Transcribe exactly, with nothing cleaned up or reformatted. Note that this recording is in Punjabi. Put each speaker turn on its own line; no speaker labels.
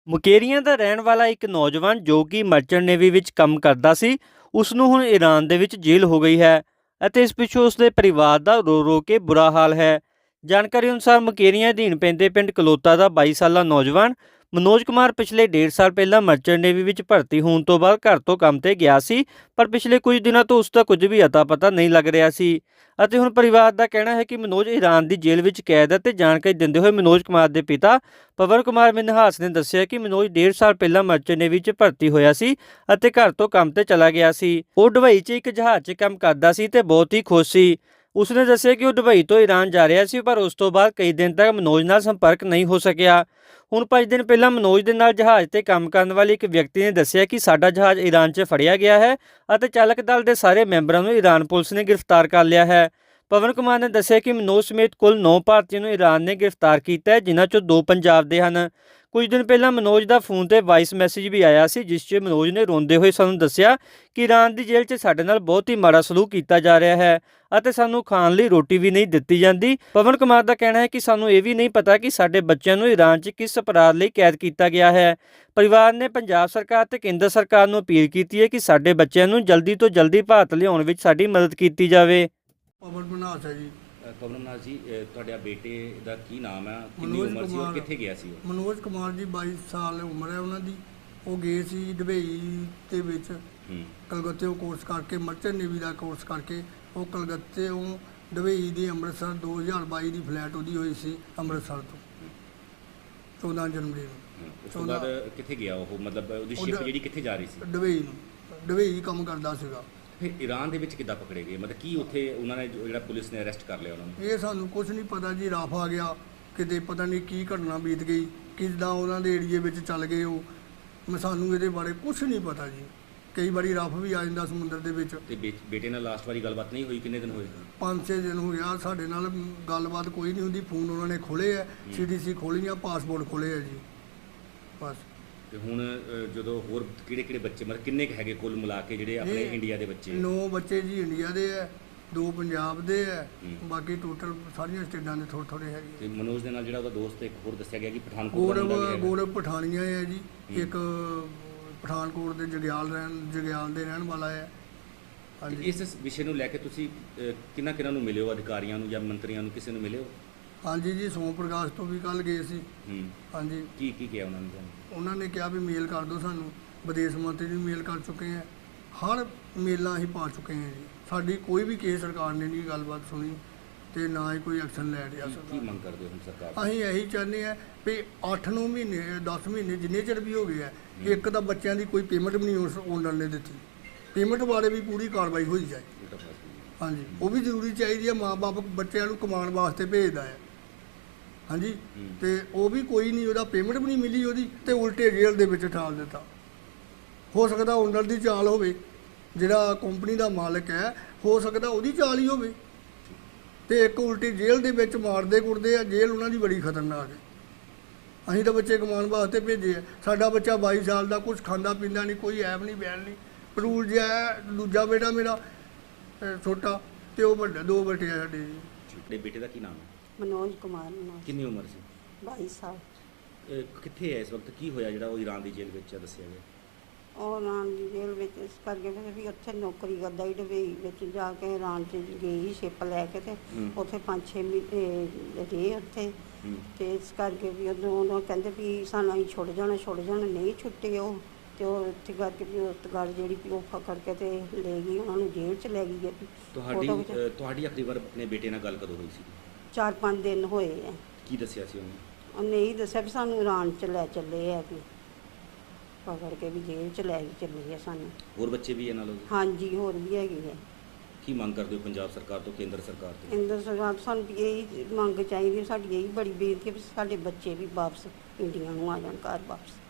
ਮੁਕੇਰੀਆਂ ਦਾ ਰਹਿਣ ਵਾਲਾ ਇੱਕ ਨੌਜਵਾਨ ਜੋ ਕਿ ਮਰਚੈਂਟ ਨੇਵੀ ਵਿੱਚ ਕੰਮ ਕਰਦਾ ਸੀ, ਉਸ ਨੂੰ ਹੁਣ ਈਰਾਨ ਦੇ ਵਿੱਚ ਜੇਲ੍ਹ ਹੋ ਗਈ ਹੈ ਅਤੇ ਇਸ ਪਿੱਛੋਂ ਉਸਦੇ ਪਰਿਵਾਰ ਦਾ ਰੋ ਰੋ ਕੇ ਬੁਰਾ ਹਾਲ ਹੈ। ਜਾਣਕਾਰੀ ਅਨੁਸਾਰ ਮੁਕੇਰੀਆਂ ਅਧੀਨ ਪੈਂਦੇ ਪਿੰਡ ਕਲੋਤਾ ਦਾ ਬਾਈ ਸਾਲਾ ਨੌਜਵਾਨ ਮਨੋਜ ਕੁਮਾਰ ਪਿਛਲੇ ਡੇਢ ਸਾਲ ਪਹਿਲਾਂ ਮਰਚੈਂਟ ਨੇਵੀ ਵਿੱਚ ਭਰਤੀ ਹੋਣ ਤੋਂ ਬਾਅਦ ਘਰ ਤੋਂ ਕੰਮ ਤੇ ਗਿਆ ਸੀ, ਪਰ ਪਿਛਲੇ ਕੁਝ ਦਿਨਾਂ ਤੋਂ ਉਸ ਦਾ ਕੁਝ ਵੀ ਅਤਾ ਪਤਾ ਨਹੀਂ ਲੱਗ ਰਿਹਾ ਸੀ ਅਤੇ ਹੁਣ ਪਰਿਵਾਰ ਦਾ ਕਹਿਣਾ ਹੈ ਕਿ ਮਨੋਜ ਈਰਾਨ ਦੀ ਜੇਲ੍ਹ ਵਿੱਚ ਕੈਦ ਹੈ। ਤੇ ਜਾਣਕਾਰੀ ਦਿੰਦੇ ਹੋਏ ਮਨੋਜ ਕੁਮਾਰ ਦੇ ਪਿਤਾ ਪਵਨ ਕੁਮਾਰ ਮਿਨਹਾਸ ਨੇ ਦੱਸਿਆ ਕਿ ਮਨੋਜ ਡੇਢ ਸਾਲ ਪਹਿਲਾਂ ਮਰਚੈਂਟ ਨੇਵੀ 'ਚ ਭਰਤੀ ਹੋਇਆ ਸੀ ਅਤੇ ਘਰ ਤੋਂ ਕੰਮ ਤੇ ਚਲਾ ਗਿਆ ਸੀ। ਉਹ ਦੁਬਈ 'ਚ ਇੱਕ ਜਹਾਜ਼ 'ਚ ਕੰਮ ਕਰਦਾ ਸੀ ਤੇ ਬਹੁਤ ਹੀ ਖੁਸ਼ ਸੀ। ਉਸਨੇ ਦੱਸਿਆ ਕਿ ਉਹ ਦੁਬਈ ਤੋਂ ਈਰਾਨ ਜਾ ਰਿਹਾ ਸੀ, ਪਰ ਉਸ ਤੋਂ ਬਾਅਦ ਕਈ ਦਿਨ ਤੱਕ ਮਨੋਜ ਨਾਲ ਸੰਪਰਕ ਨਹੀਂ ਹੋ ਸਕਿਆ। ਹੁਣ ਪੰਜ ਦਿਨ ਪਹਿਲਾਂ ਮਨੋਜ ਦੇ ਨਾਲ ਜਹਾਜ਼ ਤੇ ਕੰਮ ਕਰਨ ਵਾਲੇ ਇੱਕ ਵਿਅਕਤੀ ਨੇ ਦੱਸਿਆ ਕਿ ਸਾਡਾ ਜਹਾਜ਼ ਈਰਾਨ 'ਚ ਫੜਿਆ ਗਿਆ ਹੈ ਅਤੇ ਚਾਲਕ ਦਲ ਦੇ ਸਾਰੇ ਮੈਂਬਰਾਂ ਨੂੰ ਈਰਾਨ ਪੁਲਿਸ ਨੇ ਗ੍ਰਿਫਤਾਰ ਕਰ ਲਿਆ ਹੈ। ਪਵਨ ਕੁਮਾਰ ਨੇ ਦੱਸਿਆ ਕਿ ਮਨੋਜ ਸਮੇਤ ਕੁੱਲ ਨੌ ਭਾਰਤੀਆਂ ਨੂੰ ਈਰਾਨ ਨੇ ਗ੍ਰਿਫਤਾਰ ਕੀਤਾ ਹੈ, ਜਿਨ੍ਹਾਂ 'ਚੋਂ ਦੋ ਪੰਜਾਬ ਦੇ ਹਨ। ਕੁਝ ਦਿਨ ਪਹਿਲਾਂ ਮਨੋਜ ਦਾ ਫੋਨ ਤੇ ਵਾਇਸ ਮੈਸੇਜ ਵੀ ਆਇਆ ਸੀ, ਜਿਸ 'ਚ ਮਨੋਜ ਨੇ ਰੋਂਦੇ ਹੋਏ ਸਾਨੂੰ ਦੱਸਿਆ ਕਿ ਈਰਾਨ ਦੀ ਜੇਲ੍ਹ 'ਚ ਸਾਡੇ ਨਾਲ ਬਹੁਤ ਹੀ ਮਾੜਾ ਸਲੂਕ ਕੀਤਾ ਜਾ ਰਿਹਾ ਹੈ ਅਤੇ ਸਾਨੂੰ ਖਾਣ ਲਈ ਰੋਟੀ ਵੀ ਨਹੀਂ ਦਿੱਤੀ ਜਾਂਦੀ। ਪਵਨ ਕੁਮਾਰ ਦਾ ਕਹਿਣਾ ਹੈ ਕਿ ਸਾਨੂੰ ਇਹ ਵੀ ਨਹੀਂ ਪਤਾ ਕਿ ਸਾਡੇ ਬੱਚਿਆਂ ਨੂੰ ਈਰਾਨ 'ਚ ਕਿਸ ਅਪਰਾਧ ਲਈ ਕੈਦ ਕੀਤਾ ਗਿਆ ਹੈ। ਪਰਿਵਾਰ ਨੇ ਪੰਜਾਬ ਸਰਕਾਰ ਤੇ ਕੇਂਦਰ ਸਰਕਾਰ ਨੂੰ ਅਪੀਲ ਕੀਤੀ ਹੈ ਕਿ ਸਾਡੇ ਬੱਚਿਆਂ ਨੂੰ ਜਲਦੀ ਤੋਂ ਜਲਦੀ ਭਾਰਤ ਲਿਆਉਣ ਵਿੱਚ ਸਾਡੀ ਮਦਦ ਕੀਤੀ ਜਾਵੇ।
ਪਵਨ ਮਨਹਾਸ ਹੈ ਜੀ।
ਪਵਨ ਮਨਹਾਸ ਜੀ, ਤੁਹਾਡੇ ਬੇਟੇ ਦਾ ਕੀ ਨਾਮ ਹੈ, ਕਿੰਨੀ ਉਮਰ ਸੀ ਔਰ ਕਿੱਥੇ ਗਿਆ ਸੀ ਉਹ?
ਮਨੋਜ ਕੁਮਾਰ ਜੀ ਬਾਈ ਸਾਲ ਉਮਰ ਹੈ ਉਹਨਾਂ ਦੀ। ਉਹ ਗਏ ਸੀ ਦੁਬਈ ਦੇ ਵਿੱਚ ਕਲਕੱਤੇੋਂ ਕੋਰਸ ਕਰਕੇ, ਮਰਚੈਂਟ ਨੇਵੀ ਦਾ ਕੋਰਸ ਕਰਕੇ ਉਹ ਕਲਕੱਤੇੋਂ ਦੁਬਈ ਦੀ ਅੰਮ੍ਰਿਤਸਰ ਦੋ ਹਜ਼ਾਰ ਬਾਈ ਦੀ ਫਲੈਟ ਉਹਦੀ ਹੋਈ ਸੀ ਅੰਮ੍ਰਿਤਸਰ ਤੋਂ ਚੌਦਾਂ ਜਨਵਰੀ ਨੂੰ।
ਉਸ ਤੋਂ ਬਾਅਦ ਕਿੱਥੇ ਗਿਆ ਉਹ, ਮਤਲਬ ਉਹਦੀ ਸ਼ਿਪ ਜਿਹੜੀ ਕਿੱਥੇ ਜਾ ਰਹੀ ਸੀ?
ਦੁਬਈ ਨੂੰ। ਦੁਬਈ ਕੰਮ ਕਰਦਾ ਸੀਗਾ।
ਫਿਰ ਈਰਾਨ ਦੇ ਵਿੱਚ ਕਿੱਦਾਂ ਪਕੜੇ ਗਏ, ਮਤਲਬ ਕੀ ਉੱਥੇ ਉਹਨਾਂ ਨੇ ਜਿਹੜਾ ਪੁਲਿਸ ਨੇ ਅਰੈਸਟ ਕਰ ਲਿਆ ਉਹਨਾਂ ਨੂੰ?
ਇਹ ਸਾਨੂੰ ਕੁਝ ਨਹੀਂ ਪਤਾ ਜੀ। ਰਫ ਆ ਗਿਆ ਕਿਤੇ, ਪਤਾ ਨਹੀਂ ਕੀ ਘਟਨਾ ਬੀਤ ਗਈ, ਕਿੱਦਾਂ ਉਹਨਾਂ ਦੇ ਏਰੀਏ ਵਿੱਚ ਚੱਲ ਗਏ ਉਹ। ਮੈਂ ਸਾਨੂੰ ਇਹਦੇ ਬਾਰੇ ਕੁਝ ਨਹੀਂ ਪਤਾ ਜੀ। ਕਈ ਵਾਰੀ ਰਫ ਵੀ ਆ ਜਾਂਦਾ ਸਮੁੰਦਰ ਦੇ ਵਿੱਚ।
ਤੇ ਬੇਟੇ ਨਾਲ ਲਾਸਟ ਵਾਰੀ ਗੱਲਬਾਤ ਨਹੀਂ ਹੋਈ? ਕਿੰਨੇ ਦਿਨ ਹੋਏ?
ਪੰਜ ਛੇ ਦਿਨ ਹੋ ਗਿਆ ਸਾਡੇ ਨਾਲ ਗੱਲਬਾਤ ਕੋਈ ਨਹੀਂ ਹੁੰਦੀ। ਫੋਨ ਉਹਨਾਂ ਨੇ ਖੋਲ੍ਹੇ ਹੈ, ਸੀ ਡੀ ਸੀ ਖੋਲ੍ਹੀਆਂ, ਪਾਸਪੋਰਟ ਖੋਲ੍ਹੇ ਹੈ ਜੀ, ਬਸ।
ਤੇ ਹੁਣ ਜਦੋਂ ਹੋਰ ਕਿਹੜੇ ਕਿਹੜੇ ਬੱਚੇ, ਮਤਲਬ ਕਿੰਨੇ ਕੁ ਹੈਗੇ ਕੁੱਲ ਮਿਲਾ ਕੇ ਜਿਹੜੇ ਆਪਣੇ ਇੰਡੀਆ ਦੇ ਬੱਚੇ?
ਨੌ ਬੱਚੇ ਜੀ ਇੰਡੀਆ ਦੇ ਹੈ, ਦੋ ਪੰਜਾਬ ਦੇ ਹੈ, ਬਾਕੀ ਟੋਟਲ ਸਾਰੀਆਂ ਸਟੇਟਾਂ ਦੇ ਥੋੜ੍ਹੇ ਥੋੜ੍ਹੇ ਹੈਗੇ।
ਤੇ ਮਨੋਜ ਦੇ ਨਾਲ ਜਿਹੜਾ ਉਹਦਾ ਦੋਸਤ ਇੱਕ ਹੋਰ ਦੱਸਿਆ ਗਿਆ ਕਿ ਪਠਾਨਕੋਟ ਦਾ
ਗੌਰਵ ਗੌਰਵ ਪਠਾਨੀਆ ਹੈ ਜੀ, ਇੱਕ ਪਠਾਨਕੋਟ ਦੇ ਜਗਿਆਲ ਰਹਿਣ ਜਗਿਆਲ ਦੇ ਰਹਿਣ ਵਾਲਾ ਹੈ।
ਹਾਂਜੀ। ਇਸ ਵਿਸ਼ੇ ਨੂੰ ਲੈ ਕੇ ਤੁਸੀਂ ਕਿਹਨਾਂ ਕਿਹਨਾਂ ਨੂੰ ਮਿਲੇ ਹੋ, ਅਧਿਕਾਰੀਆਂ ਨੂੰ ਜਾਂ ਮੰਤਰੀਆਂ ਨੂੰ, ਕਿਸੇ ਨੂੰ ਮਿਲੇ ਹੋ?
ਹਾਂਜੀ ਜੀ, ਸੋਮ ਪ੍ਰਕਾਸ਼ ਤੋਂ ਵੀ ਕੱਲ੍ਹ ਗਏ ਸੀ। ਹਾਂਜੀ।
ਕੀ ਕੀ ਕਿਹਾ ਉਹਨਾਂ ਨੇ?
ਉਹਨਾਂ ਨੇ ਕਿਹਾ ਵੀ ਮੇਲ ਕਰ ਦਿਓ ਸਾਨੂੰ। ਵਿਦੇਸ਼ ਮੰਤਰੀ ਨੂੰ ਮੇਲ ਕਰ ਚੁੱਕੇ ਹਾਂ, ਹਰ ਮੇਲਾਂ ਅਸੀਂ ਪਾ ਚੁੱਕੇ ਹਾਂ ਜੀ। ਸਾਡੀ ਕੋਈ ਵੀ ਕਿਸੇ ਸਰਕਾਰ ਨੇ ਨਹੀਂ ਗੱਲਬਾਤ ਸੁਣੀ ਤੇ ਨਾ ਹੀ ਕੋਈ ਐਕਸ਼ਨ ਲੈ ਰਿਹਾ ਸਰਕਾਰ।
ਕੀ ਮੰਗ ਕਰਦੇ ਹੋ ਹੁਣ ਸਰਕਾਰ?
ਅਸੀਂ ਇਹੀ ਚਾਹੁੰਦੇ ਹਾਂ ਵੀ ਅੱਠ ਨੌ ਮਹੀਨੇ ਦਸ ਮਹੀਨੇ ਜਿੰਨੇ ਚਿਰ ਵੀ ਹੋ ਗਏ ਆ, ਇੱਕ ਤਾਂ ਬੱਚਿਆਂ ਦੀ ਕੋਈ ਪੇਮੈਂਟ ਵੀ ਨਹੀਂ ਉਸ ਓਨਰ ਨੇ ਦਿੱਤੀ। ਪੇਮੈਂਟ ਬਾਰੇ ਵੀ ਪੂਰੀ ਕਾਰਵਾਈ ਹੋਈ ਜਾਏ। ਹਾਂਜੀ, ਉਹ ਵੀ ਜ਼ਰੂਰੀ ਚਾਹੀਦੀ ਹੈ। ਮਾਂ ਬਾਪ ਬੱਚਿਆਂ ਨੂੰ ਕਮਾਉਣ ਵਾਸਤੇ ਭੇਜਦਾ ਹੈ। ਹਾਂਜੀ, ਤੇ ਉਹ ਵੀ ਕੋਈ ਨਹੀਂ, ਉਹਦਾ ਪੇਮੈਂਟ ਵੀ ਨਹੀਂ ਮਿਲੀ ਉਹਦੀ, ਤੇ ਉਲਟੇ ਜੇਲ੍ਹ ਦੇ ਵਿੱਚ ਠਾਲ ਦਿੱਤਾ। ਹੋ ਸਕਦਾ ਓਨਰ ਦੀ ਚਾਲ ਹੋਵੇ, ਜਿਹੜਾ ਕੰਪਨੀ ਦਾ ਮਾਲਕ ਹੈ, ਹੋ ਸਕਦਾ ਉਹਦੀ ਚਾਲ ਹੀ ਹੋਵੇ। ਤੇ ਇੱਕ ਉਲਟੀ ਜੇਲ੍ਹ ਦੇ ਵਿੱਚ ਮਾਰਦੇ ਕੁੱਟਦੇ ਆ। ਜੇਲ੍ਹ ਉਹਨਾਂ ਦੀ ਬੜੀ ਖਤਰਨਾਕ ਹੈ। ਅਸੀਂ ਤਾਂ ਬੱਚੇ ਕਮਾਉਣ ਵਾਸਤੇ ਭੇਜੇ ਆ। ਸਾਡਾ ਬੱਚਾ ਬਾਈ ਸਾਲ ਦਾ, ਕੁਝ ਖਾਂਦਾ ਪੀਂਦਾ ਨਹੀਂ, ਕੋਈ ਐਬ ਨਹੀਂ ਬੈਣ ਨਹੀਂ, ਪਰੂਲ ਜਿਹਾ ਹੈ। ਦੂਜਾ ਬੇਟਾ ਮੇਰਾ ਛੋਟਾ, ਤੇ ਉਹ ਵੱਡਾ, ਦੋ ਬੇਟੇ ਆ ਸਾਡੇ ਜੀ।
ਤੁਹਾਡੇ ਬੇਟੇ ਦਾ ਕੀ ਨਾਮ ਹੈ?
ਮਨੋਜ ਕੁਮਾਰ। ਮਨੋਜ
ਕਿੰਨੀ ਉਮਰ ਸੀ?
ਬਾਈ ਸਾਲ।
ਕਿੱਥੇ ਹੈ ਇਸ ਵਕਤ? ਕੀ ਹੋਇਆ ਜਿਹੜਾ ਉਹ ਈਰਾਨ ਦੀ ਜੇਲ੍ਹ ਵਿੱਚ ਦੱਸਿਆ ਗਿਆ?
ਉਹ ਈਰਾਨ ਦੀ ਜੇਲ੍ਹ ਵਿੱਚ ਇਸ ਕਰਕੇ ਫਿਰ ਵੀ ਉੱਥੇ ਨੌਕਰੀ ਕਰਦਾ ਹੀ ਦੁਬਈ ਵਿੱਚ ਜਾ ਕੇ। ਈਰਾਨ 'ਚ ਗਈ ਸ਼ਿਪ ਲੈ ਕੇ, ਤੇ ਉੱਥੇ ਪੰਜ ਛੇ ਮਹੀਨੇ ਰਹੇ ਉੱਥੇ। ਤੇ ਇਸ ਕਰਕੇ ਵੀ ਉਦੋਂ ਉਹ ਕਹਿੰਦੇ ਵੀ ਸਾਨੂੰ ਅਸੀਂ ਛੁੱਟ ਜਾਣਾ ਛੁੱਟ ਜਾਣਾ ਨਹੀਂ ਛੁੱਟੇ ਉਹ। ਤੇ ਉਹ ਇੱਥੇ ਕਰਕੇ ਵੀ ਉਸ ਗੱਲ ਜਿਹੜੀ ਵੀ ਉਹ ਪਕੜ ਕੇ ਤੇ ਲੈ ਗਈ ਉਹਨਾਂ ਨੂੰ, ਜੇਲ੍ਹ 'ਚ ਲੈ ਗਈ ਹੈ।
ਤੁਹਾਡੀ ਤੁਹਾਡੀ ਆਖਰੀ ਵਾਰ ਆਪਣੇ ਬੇਟੇ ਨਾਲ ਗੱਲ ਕਦੋਂ ਹੋਈ ਸੀ?
ਚਾਰ ਪੰਜ ਦਿਨ ਹੋਏ ਆ।
ਕੀ ਦੱਸਿਆ ਸੀ ਉਹਨੇ?
ਉਹਨੇ ਇਹ ਦੱਸਿਆ ਵੀ ਸਾਨੂੰ ਈਰਾਨ 'ਚ ਲੈ ਚੱਲੇ ਆ, ਵੀ ਪਕੜ ਕੇ ਵੀ ਜੇਲ੍ਹ 'ਚ ਲੈ ਕੇ ਚੱਲੇ ਆ ਸਾਨੂੰ।
ਹੋਰ ਬੱਚੇ ਵੀ ਇਹਨਾਂ ਨਾਲ?
ਹਾਂਜੀ, ਹੋਰ ਵੀ ਹੈਗੇ ਹੈ।
ਕੀ ਮੰਗ ਕਰਦੇ ਹੋ ਪੰਜਾਬ ਸਰਕਾਰ ਤੋਂ, ਕੇਂਦਰ ਸਰਕਾਰ ਤੋਂ?
ਕੇਂਦਰ ਸਰਕਾਰ ਤੋਂ ਸਾਨੂੰ ਇਹੀ ਮੰਗ ਚਾਹੀਦੀ, ਸਾਡੀ ਇਹੀ ਬੜੀ ਬੇਨਤੀ ਹੈ ਵੀ ਸਾਡੇ ਬੱਚੇ ਵੀ ਵਾਪਸ ਇੰਡੀਆ ਨੂੰ ਆ ਜਾਣ, ਘਰ ਵਾਪਸ।